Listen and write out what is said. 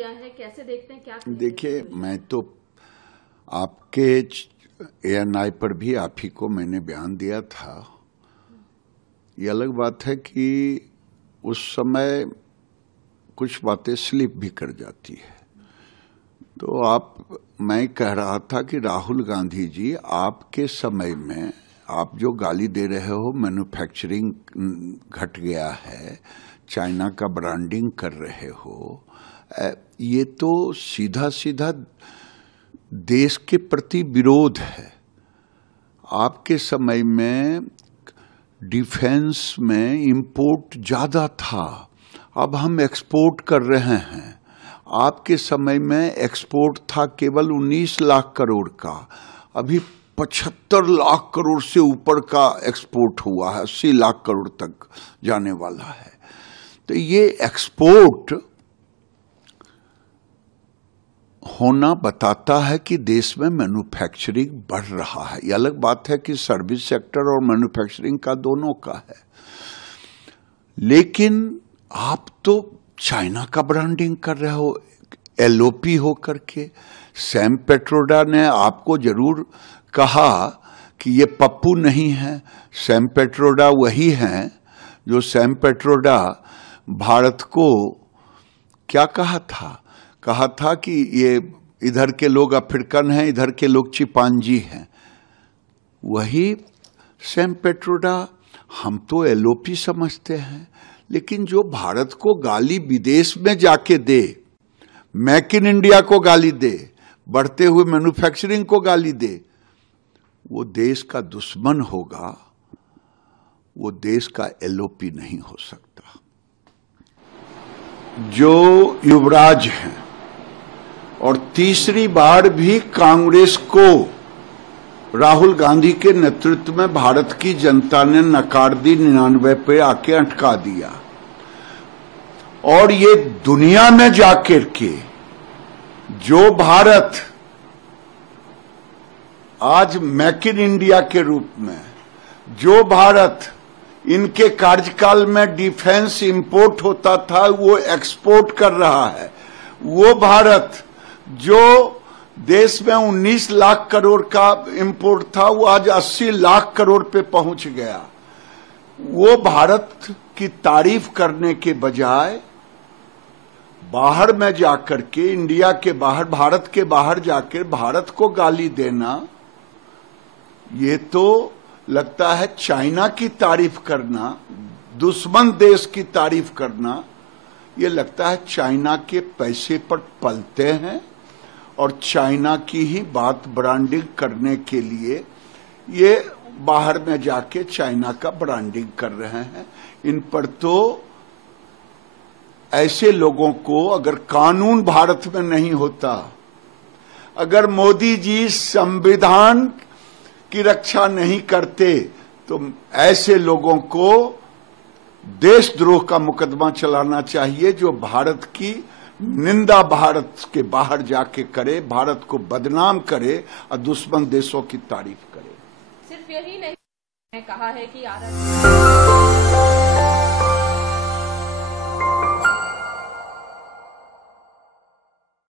दिया है, कैसे देखते हैं, क्या देखिए, मैं तो आपके ANI पर भी आप ही को मैंने बयान दिया था। ये अलग बात है कि उस समय कुछ बातें स्लिप भी कर जाती है। तो मैं कह रहा था कि राहुल गांधी जी, आपके समय में आप जो गाली दे रहे हो, मैन्युफैक्चरिंग घट गया है, चाइना का ब्रांडिंग कर रहे हो, ये तो सीधा सीधा देश के प्रति विरोध है। आपके समय में डिफेंस में इंपोर्ट ज़्यादा था, अब हम एक्सपोर्ट कर रहे हैं। आपके समय में एक्सपोर्ट था केवल 19 लाख करोड़ का, अभी 75 लाख करोड़ से ऊपर का एक्सपोर्ट हुआ है, 80 लाख करोड़ तक जाने वाला है। तो ये एक्सपोर्ट होना बताता है कि देश में मैन्युफैक्चरिंग बढ़ रहा है। ये अलग बात है कि सर्विस सेक्टर और मैन्युफैक्चरिंग का दोनों का है, लेकिन आप तो चाइना का ब्रांडिंग कर रहे हो LOP हो करके। सैम पेट्रोडा ने आपको जरूर कहा कि ये पप्पू नहीं है, सैम पेट्रोडा वही हैं जो सैम पेट्रोडा भारत को क्या कहा था कि ये इधर के लोग अफ्रीकन हैं, इधर के लोग चिंपांजी हैं। वही सैम पेट्रोडा हम तो LOP समझते हैं, लेकिन जो भारत को गाली विदेश में जाके दे, मेक इन इंडिया को गाली दे, बढ़ते हुए मैन्युफैक्चरिंग को गाली दे, वो देश का दुश्मन होगा, वो देश का LOP नहीं हो सकता। जो युवराज हैं और तीसरी बार भी कांग्रेस को राहुल गांधी के नेतृत्व में भारत की जनता ने नकार दी, 99 पे आके अटका दिया। और ये दुनिया में जाकर के जो भारत आज मेक इन इंडिया के रूप में, जो भारत इनके कार्यकाल में डिफेंस इंपोर्ट होता था वो एक्सपोर्ट कर रहा है, वो भारत जो देश में 19 लाख करोड़ का इंपोर्ट था वो आज 80 लाख करोड़ पे पहुंच गया। वो भारत की तारीफ करने के बजाय बाहर में जाकर के, इंडिया के बाहर, भारत के बाहर जाकर भारत को गाली देना, ये तो लगता है चाइना की तारीफ करना, दुश्मन देश की तारीफ करना, ये लगता है चाइना के पैसे पर पलते हैं और चाइना की ही बात ब्रांडिंग करने के लिए ये बाहर में जाके चाइना का ब्रांडिंग कर रहे हैं। इन पर तो ऐसे लोगों को, अगर कानून भारत में नहीं होता, अगर मोदी जी संविधान की रक्षा नहीं करते, तो ऐसे लोगों को देशद्रोह का मुकदमा चलाना चाहिए, जो भारत की निंदा भारत के बाहर जाके करे, भारत को बदनाम करे और दुश्मन देशों की तारीफ करे। सिर्फ यही नहीं कहा है कि